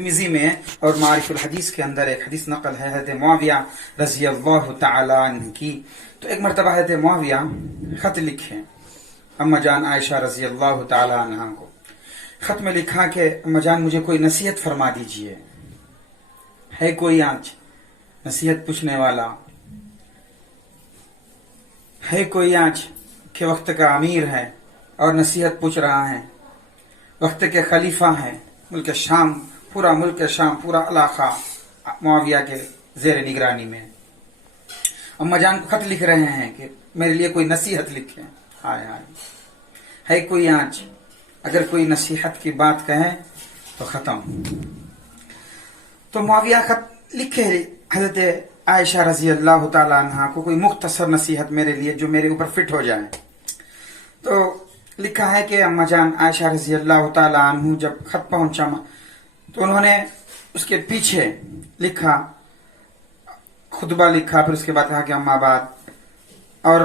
ترمذی میں اور معارف الحدیث کے اندر ایک حدیث نقل ہے حضرت معاویہ رضی اللہ تعالی عنہ کی. تو ایک مرتبہ حضرت معاویہ خط لکھے اما جان عائشہ رضی اللہ تعالی عنہ کو. خط میں لکھا کہ اما جان مجھے کوئی نصیحت فرما دیجئے. ہے کوئی آج نصیحت پوچھنے والا؟ ہے کوئی آج کہ وقت کا امیر ہے اور نصیحت پوچھ رہا ہے؟ وقت کے خلیفہ ہیں. ملک شام، پورا ملک شام، پورا علاقہ معاویہ کے زیر نگرانی میں. اما جان کو خط لکھ رہے ہیں کہ میرے لیے کوئی نصیحت لکھیں. ہائے ہائے، ہے کوئی آج اگر کوئی نصیحت کی بات کہیں تو ختم. تو معاویہ خط لکھے حضرت عائشہ رضی اللہ تعالی عنہ کو کوئی مختصر نصیحت میرے لیے جو میرے اوپر فٹ ہو جائے. تو لکھا ہے کہ اما جان عائشہ رضی اللہ تعالی عنہ جب خط پہنچا تو انہوں نے اس کے پیچھے لکھا، خطبہ لکھا، پھر اس کے بعد کہا کہ اما بعد، اور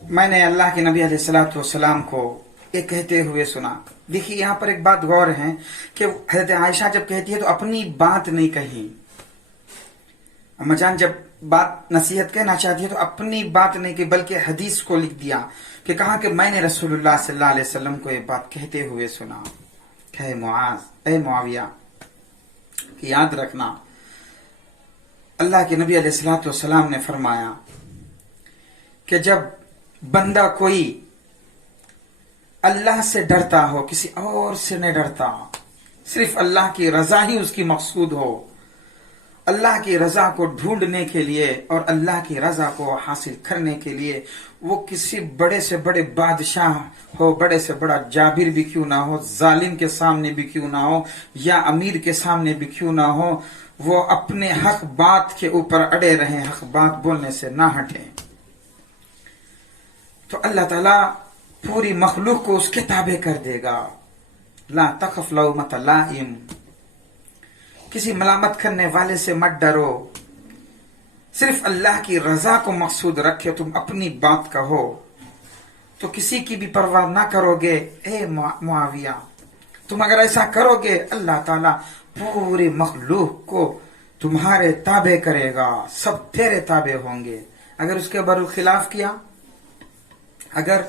میں نے اللہ کے نبی علیہ الصلوۃ والسلام کو یہ کہتے ہوئے سنا. دیکھیے یہاں پر ایک بات غور ہے کہ حضرت عائشہ جب کہتی ہے تو اپنی بات نہیں کہی. اما جان جب بات نصیحت کہنا چاہتی ہے تو اپنی بات نہیں کہ بلکہ حدیث کو لکھ دیا کہ کہا کہ میں نے رسول اللہ صلی اللہ علیہ وسلم کو یہ بات کہتے ہوئے سنا. کہ معاذ، اے معاویہ، کہ یاد رکھنا اللہ کے نبی علیہ الصلوۃ والسلام نے فرمایا کہ جب بندہ کوئی اللہ سے ڈرتا ہو، کسی اور سے نہیں ڈرتا، صرف اللہ کی رضا ہی اس کی مقصود ہو، اللہ کی رضا کو ڈھونڈنے کے لیے اور اللہ کی رضا کو حاصل کرنے کے لیے وہ کسی بڑے سے بڑے بادشاہ ہو، بڑے سے بڑا جابر بھی کیوں نہ ہو، ظالم کے سامنے بھی کیوں نہ ہو، یا امیر کے سامنے بھی کیوں نہ ہو، وہ اپنے حق بات کے اوپر اڑے رہیں، حق بات بولنے سے نہ ہٹیں. تو اللہ تعالیٰ پوری مخلوق کو اس کے تابع کر دے گا. لا تخف لومۃ لائم، کسی ملامت کرنے والے سے مت ڈرو، صرف اللہ کی رضا کو مقصود رکھے، تم اپنی بات کہو تو کسی کی بھی پرواہ نہ کرو گے. اے معاویہ، تم اگر ایسا کرو گے اللہ تعالیٰ پوری مخلوق کو تمہارے تابع کرے گا، سب تیرے تابع ہوں گے. اگر اس کے برخلاف کیا، اگر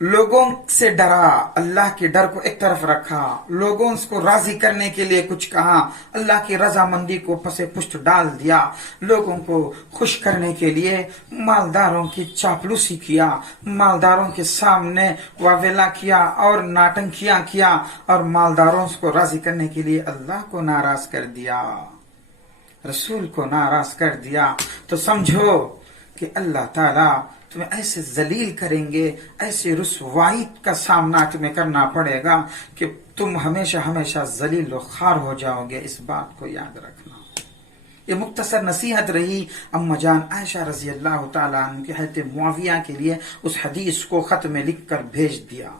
لوگوں سے ڈرا، اللہ کے ڈر کو ایک طرف رکھا، لوگوں کو راضی کرنے کے لیے کچھ کہا، اللہ کی رضامندی کو پسے پشت ڈال دیا، لوگوں کو خوش کرنے کے لیے مالداروں کی چاپلوسی کیا، مالداروں کے سامنے واویلا کیا اور ناٹنکیاں کیا، اور مالداروں کو راضی کرنے کے لیے اللہ کو ناراض کر دیا، رسول کو ناراض کر دیا، تو سمجھو کہ اللہ تعالیٰ تمہیں ایسے ذلیل کریں گے، ایسے رسوائی کا سامنا تمہیں کرنا پڑے گا کہ تم ہمیشہ ہمیشہ ذلیل و خوار ہو جاؤ گے. اس بات کو یاد رکھنا. یہ مختصر نصیحت رہی اما جان عائشہ رضی اللہ تعالیٰ عنہ کی حضرت معاویہ کے لیے. اس حدیث کو خط میں لکھ کر بھیج دیا.